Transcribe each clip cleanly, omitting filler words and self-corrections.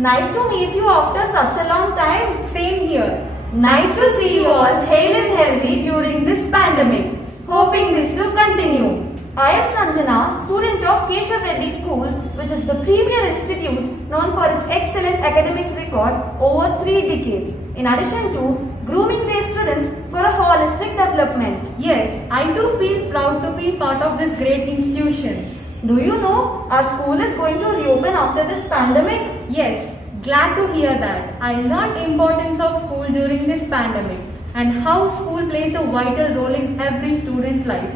Nice to meet you after such a long time. Same here. Nice to see you all hale and healthy during this pandemic. Hoping this to continue. I am Sanjana, student of Keshav Reddy School, which is the premier institute known for its excellent academic record over 3 decades. In addition to grooming their students for a holistic development. Yes, I too feel proud to be part of this great institutions. Do you know our school is going to reopen after this pandemic? Yes, glad to hear that. I learned importance of school during this pandemic and how school plays a vital role in every student life.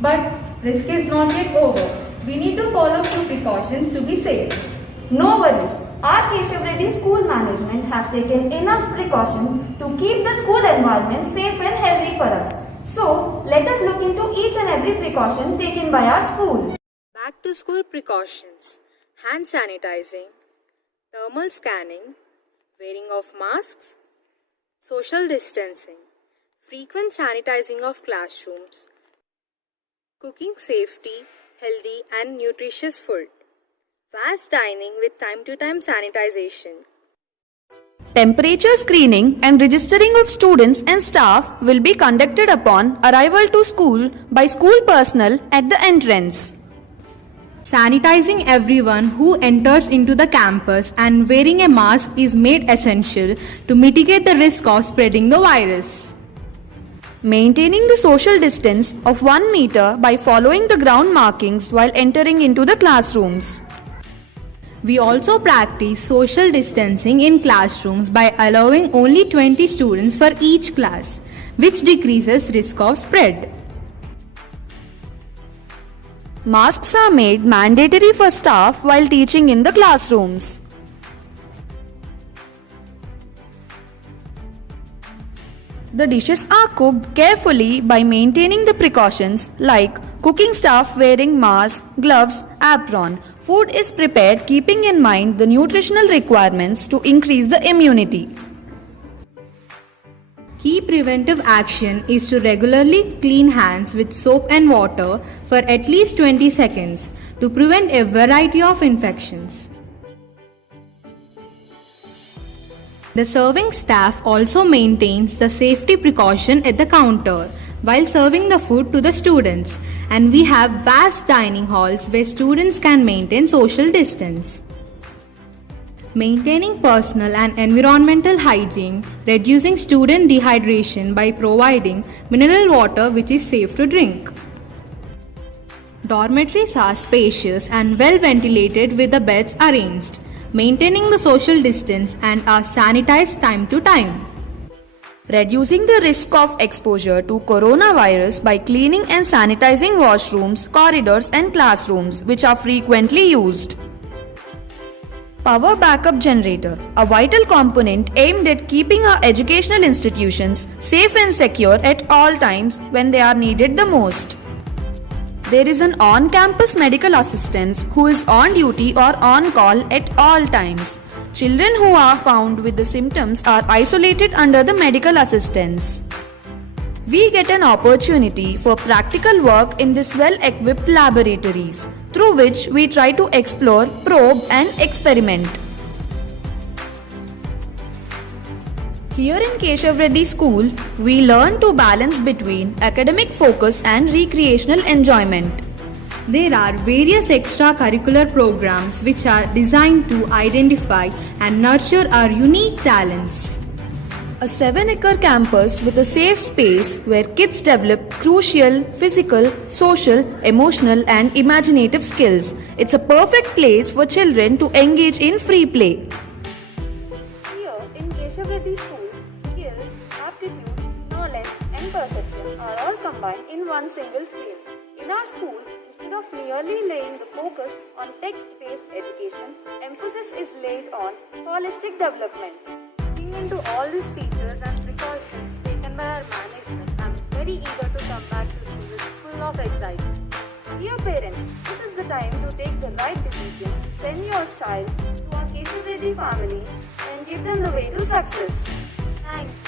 But risk is not yet over. We need to follow few precautions to be safe. No worries. Our Keshav Reddy School management has taken enough precautions to keep the school environment safe and healthy for us. So, let us look into each and every precaution taken by our school. Back to school precautions: hand sanitizing, thermal scanning, wearing of masks, social distancing, frequent sanitizing of classrooms, cooking safety, healthy and nutritious food, fast dining with time-to-time sanitization. Temperature screening and registering of students and staff will be conducted upon arrival to school by school personnel at the entrance. Sanitizing everyone who enters into the campus and wearing a mask is made essential to mitigate the risk of spreading the virus. Maintaining the social distance of 1 meter by following the ground markings while entering into the classrooms. We also practice social distancing in classrooms by allowing only 20 students for each class, which decreases risk of spread. Masks are made mandatory for staff while teaching in the classrooms. The dishes are cooked carefully by maintaining the precautions like cooking staff wearing mask, gloves, apron. Food is prepared keeping in mind the nutritional requirements to increase the immunity. Key preventive action is to regularly clean hands with soap and water for at least 20 seconds to prevent a variety of infections. The serving staff also maintains the safety precaution at the counter while serving the food to the students, and we have vast dining halls where students can maintain social distance. Maintaining personal and environmental hygiene, reducing student dehydration by providing mineral water which is safe to drink. Dormitories are spacious and well ventilated with the beds arranged, maintaining the social distance and are sanitized time to time. Reducing the risk of exposure to coronavirus by cleaning and sanitizing washrooms, corridors and classrooms which are frequently used. Power backup generator, a vital component aimed at keeping our educational institutions safe and secure at all times when they are needed the most. There is an on-campus medical assistant who is on duty or on call at all times. Children who are found with the symptoms are isolated under the medical assistance. We get an opportunity for practical work in these well-equipped laboratories, through which we try to explore, probe and experiment. Here in Keshav Reddy School, we learn to balance between academic focus and recreational enjoyment. There are various extracurricular programs which are designed to identify and nurture our unique talents. A 7-acre campus with a safe space where kids develop crucial physical, social, emotional and imaginative skills. It's a perfect place for children to engage in free play. Here in Keshav Reddy School, skills, aptitude, knowledge and perception are all combined in one single field. In our school, instead of merely laying the focus on text-based education, emphasis is laid on holistic development. Looking into all these features and precautions taken by our management, I am very eager to come back to school with full of excitement. Dear parents, this is the time to take the right decision to send your child to our Keshav Reddy family and give them the way to success. Thanks.